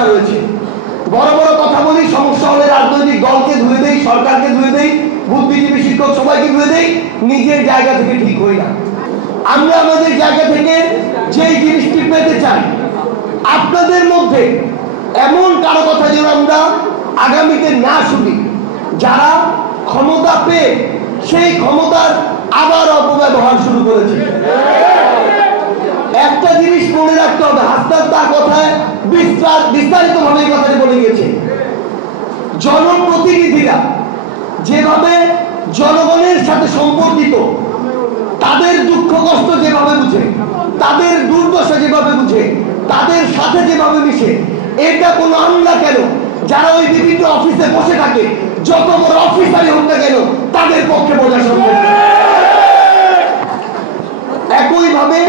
সমস্যা রয়েছে। বড় বড় কথা বলি, সমস্যা হলে রাজনৈতিক দলকে ধুয়ে দেই, সরকারকে ধুয়ে দেই, বুদ্ধিজীবী শিক্ষক সবাইকে ধুয়ে দেই, নিজের জায়গা থেকে ঠিক হই না। আমরা আমাদের জায়গা থেকে যেই জিনিসটি পেতে চাই, আপনাদের মধ্যে এমন কারো কথা যেন আমরা আগামীতে না শুনি, যারা ক্ষমতা পেয়ে সেই ক্ষমতার আবার অপব্যবহার শুরু করেছে। একটা জিনিস মনে রাখতে হবে, হাসনাত তার কথায় বিস্তারিত ভাবে কথাটি বলে গিয়েছে। জনপ্রতিনিধিরা যেভাবে জনগণের সাথে সম্পর্কিত, তাদের দুঃখ কষ্ট যেভাবে বুঝে, তাদের দুর্দশা যেভাবে বুঝে, তাদের সাথে যেভাবে মিশে, এটা কোনো আমলা কেন যারা ওই বিভিন্ন অফিসে বসে থাকে, যত বড় অফিসারই হোক না কেন, তাদের পক্ষে বোঝা সম্ভব। একইভাবে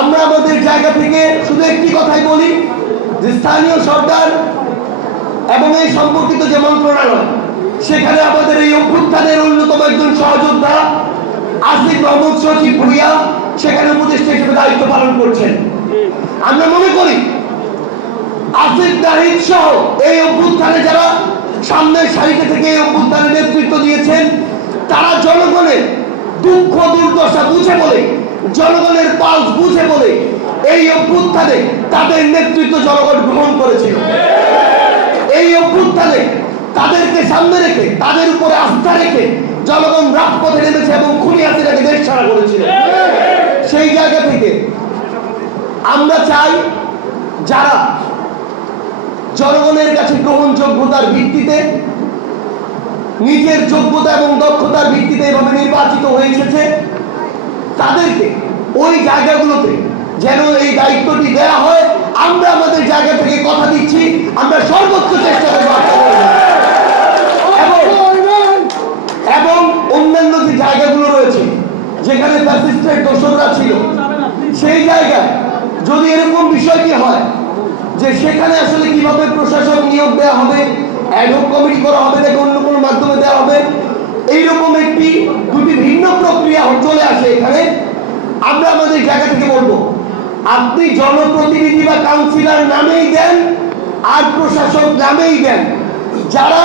আমরা আমাদের জায়গা থেকে শুধু একটি কথাই বলি যে স্থানীয় সরকার এবং এই সম্পর্কিত যে মন্ত্রণালয়, সেখানে আমাদের এই অভ্যুত্থানের অন্যতম একজন সহযোদ্ধা আসিফ মাহমুদ সচিব ভূঁইয়া সেখানে উপদেষ্টা হিসেবে দায়িত্ব পালন করছেন। আমরা মনে করি আসিফ নাহিদ সহ এই অভ্যুত্থানে যারা সামনের সারিতে থেকে এই অভ্যুত্থানের নেতৃত্ব দিয়েছেন, তারা জনগণের দুঃখ দুর্দশা বুঝে বলে, জনগণের পালস বুঝে বলে এই অভ্যুত্থানে তাদের নেতৃত্ব জনগণ গ্রহণ করেছিল। এই অভ্যুত্থানে তাদেরকে সামনে রেখে, তাদের উপরে আস্থা রেখে জনগণ রাজপথে নেমেছে এবং খুনি হাসিনাকে দেশ ছাড়া করেছিল। সেই জায়গা থেকে আমরা চাই যারা জনগণের কাছে গ্রহণযোগ্যতার ভিত্তিতে, নিজের যোগ্যতা এবং দক্ষতার ভিত্তিতে এভাবে নির্বাচিত হয়ে এসেছে, তাদেরকে ওই জায়গাগুলোতে যেন এই দায়িত্বটি দেওয়া হয়। আমরা আমাদের জায়গা থেকে কথা দিচ্ছি, আমরা সর্বোচ্চ চেষ্টা করব এবং অন্যান্য যে জায়গাগুলো রয়েছে যেখানে ফ্যাসিস্টের দোসররা ছিল, সেই জায়গায় যদি এরকম বিষয়টি হয় যে সেখানে আসলে কিভাবে প্রশাসক নিয়োগ দেওয়া হবে, অ্যাডহক কমিটি করা হবে নাকি অন্য কোনো মাধ্যমে দেওয়া হবে, এইরকম দুটি ভিন্ন প্রক্রিয়া চলে আসে এখানে, আমরা আমাদের জায়গা থেকে বলবো আপনি জনপ্রতিনিধি বা কাউন্সিলর নামেই দেন আর প্রশাসক নামেই দেন, যারা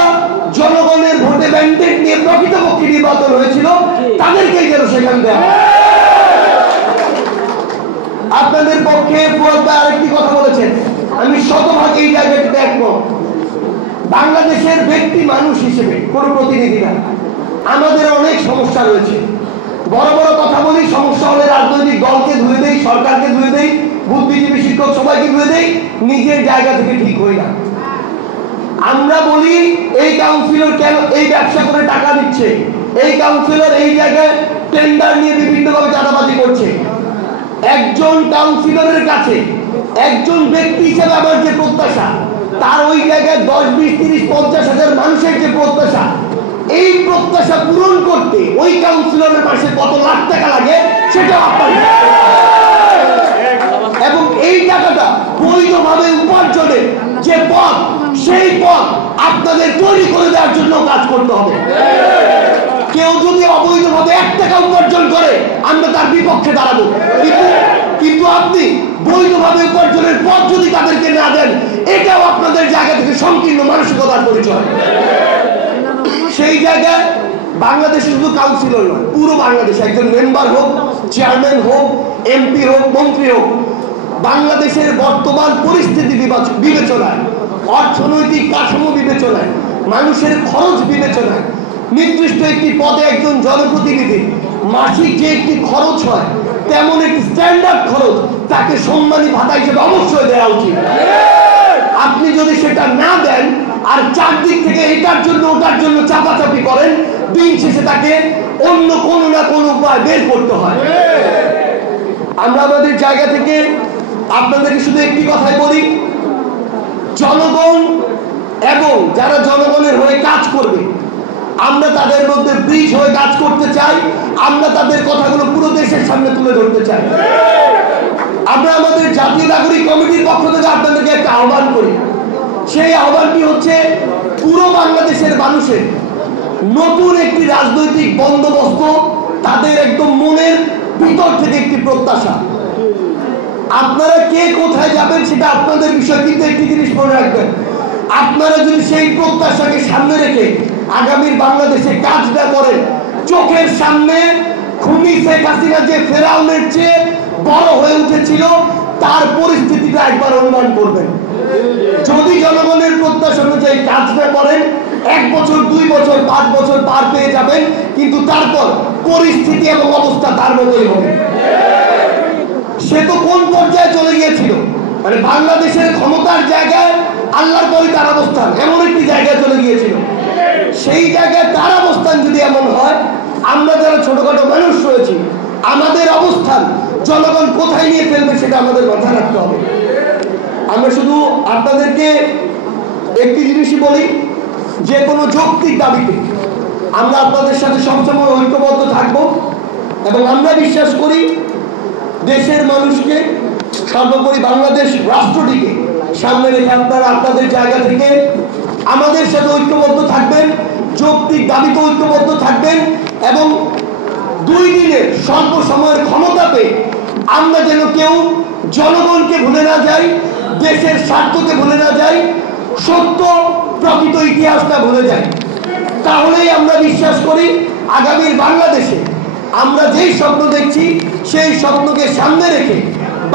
জনগণের ভোটে ম্যান্ডেট নিয়ে প্রকৃতপক্ষে নির্বাচন হয়েছিল তাদেরকেই যেন সেখানে দেওয়া। আপনাদের পক্ষে ফুয়াদ ভাই আরেকটি কথা বলেছেন, আমি শতভাগ এই জায়গাটিতে একমত। বাংলাদেশের ব্যক্তি মানুষ হিসেবে কোন প্রতিনিধি না, আমাদের অনেক সমস্যা রয়েছে। বড় বড় কথা বলি, সমস্যা হলে রাজনৈতিক দলকে ধুয়ে দেই, সরকারকে ধুয়ে দেই, বুদ্ধিজীবী শিক্ষক সবাইকে ধুয়ে দেই, নিজের জায়গা থেকে ঠিক হই না। আমরা বলি এই কাউন্সিলর কেন এই ব্যবসা করে টাকা দিচ্ছে, এই কাউন্সিলর এই জায়গায় টেন্ডার নিয়ে বিভিন্নভাবে চাঁদাবাজি করছে। একজন কাউন্সিলরের কাছে একজন ব্যক্তি হিসেবে আমার যে প্রত্যাশা, তার ওই জায়গায় 10, 20, 30, 50 হাজার মানুষের যে প্রত্যাশা, এই প্রত্যাশা পূরণ করতে ওই কাউন্সিলরের মাসে কত লাখ টাকা লাগে সেটা আপনার, এবং এই টাকাটা বৈধভাবে উপার্জনের যে পথ, সেই পথ আপনাদের তৈরি করে দেওয়ার জন্য কাজ করতে হবে। কেউ যদি অবৈধভাবে 1 টাকা উপার্জন করে আমরা তার বিপক্ষে দাঁড়াবো, কিন্তু আপনি বৈধভাবে উপার্জনের পথ যদি তাদেরকে না দেন, এটাও আপনাদের জায়গা থেকে সংকীর্ণ মানসিকতার পরিচয়। সেই জায়গায় বাংলাদেশে শুধু কাউন্সিলর নয়, পুরো বাংলাদেশে একজন মেম্বার হোক, চেয়ারম্যান হোক, এমপি হোক, মন্ত্রী হোক, বাংলাদেশের বর্তমান পরিস্থিতি বিবেচনায়, অর্থনৈতিক কাঠামো বিবেচনায়, মানুষের খরচ বিবেচনায়, নির্দিষ্ট একটি পদে একজন জনপ্রতিনিধি মাসিক যে একটি খরচ হয়, তেমন একটি স্ট্যান্ডার্ড খরচ তাকে সম্মানী ভাতা হিসেবে অবশ্যই দেওয়া উচিত। আপনি যদি সেটা না দেন আর চারদিক থেকে এটার জন্য ওটার জন্য চাপাচাপি করেন, দিন শেষে তাকে অন্য কোনো না কোনো উপায় বের করতে হয়। আমরা আমাদের জায়গা থেকে আপনাদেরকে শুধু একটি কথাই বলি, জনগণ এবং যারা জনগণের হয়ে কাজ করবে, আমরা তাদের মধ্যে ব্রিজ হয়ে কাজ করতে চাই। আমরা তাদের কথাগুলো পুরো দেশের সামনে তুলে ধরতে চাই। আমরা আমাদের জাতীয় নাগরিক কমিটির পক্ষ থেকে আপনাদেরকে একটা আহ্বান করি। সেই আহ্বানটি হচ্ছে পুরো বাংলাদেশের মানুষের নতুন একটি রাজনৈতিক বন্দোবস্ত, তাদের একদম মনের ভিতর থেকে একটি প্রত্যাশা। আপনারা কে কোথায় যাবেন সেটা আপনাদের বিষয়, কিন্তু একটি জিনিস মনে রাখবেন, আপনারা যদি সেই প্রত্যাশাকে সামনে রেখে আগামীর বাংলাদেশে কাজ না করেন, চোখের সামনে খুনি শেখ হাসিনা যে ফেরাউনের চেয়ে বড় হয়ে উঠেছিল তার পরিস্থিতিটা একবার অনুমান করবেন। যদি জনগণের প্রত্যাশা অনুযায়ী কাজ না করেন, 1 বছর 2 বছর 5 বছর পার পেয়ে যাবেন, কিন্তু তারপর পরিস্থিতি এবং অবস্থা তার মতোই হবে। সে তো কোন পর্যায়ে চলে গিয়েছিল, মানে বাংলাদেশের ক্ষমতার জায়গায় আল্লাহর পরে তার অবস্থান এমন একটি জায়গায় চলে গিয়েছিল। সেই জায়গায় তার অবস্থান যদি এমন হয়, আমরা যারা ছোটখাটো মানুষ রয়েছি আমাদের অবস্থান জনগণ কোথায় নিয়ে ফেলবে সেটা আমাদের মাথায় রাখতে হবে। আমরা শুধু আপনাদেরকে একটি জিনিসই বলি, যে কোনো যৌক্তিক দাবিতে আমরা আপনাদের সাথে সবসময় ঐক্যবদ্ধ থাকব এবং আমরা বিশ্বাস করি দেশের মানুষকে, সর্বোপরি বাংলাদেশ রাষ্ট্রটিকে সামনে রেখে আপনারা আপনাদের জায়গা থেকে আমাদের সাথে ঐক্যবদ্ধ থাকবেন, যৌক্তিক দাবিতে ঐক্যবদ্ধ থাকবেন এবং 2 দিনের স্বল্প সময়ের ক্ষমতা পেয়ে আমরা যেন কেউ জনগণকে ভুলে না যাই, দেশের স্বার্থকে ভুলে না যাই, সত্য প্রকৃত ইতিহাসটা ভুলে যাই। তাহলেই আমরা বিশ্বাস করি আগামীর বাংলাদেশে আমরা যেই স্বপ্ন দেখছি সেই স্বপ্নকে সামনে রেখে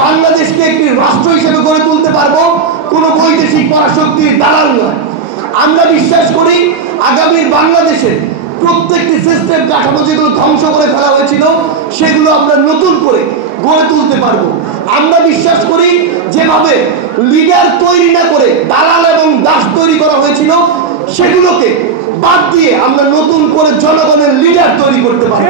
বাংলাদেশকে একটি রাষ্ট্র হিসেবে গড়ে তুলতে পারবো, কোনো বৈদেশিক পরাশক্তির দালাল নয়। আমরা বিশ্বাস করি আগামীর বাংলাদেশে প্রত্যেকটি সিস্টেম কাঠামো যেগুলো ধ্বংস করে ফেলা হয়েছিল সেগুলো আমরা নতুন করে গড়ে তুলতে পারবো। আমরা বিশ্বাস করি যেভাবে লিডার তৈরি না করে দালাল এবং দাস তৈরি করা হয়েছিল সেগুলোকে বাদ দিয়ে আমরা নতুন করে জনগণের লিডার তৈরি করতে পারবো।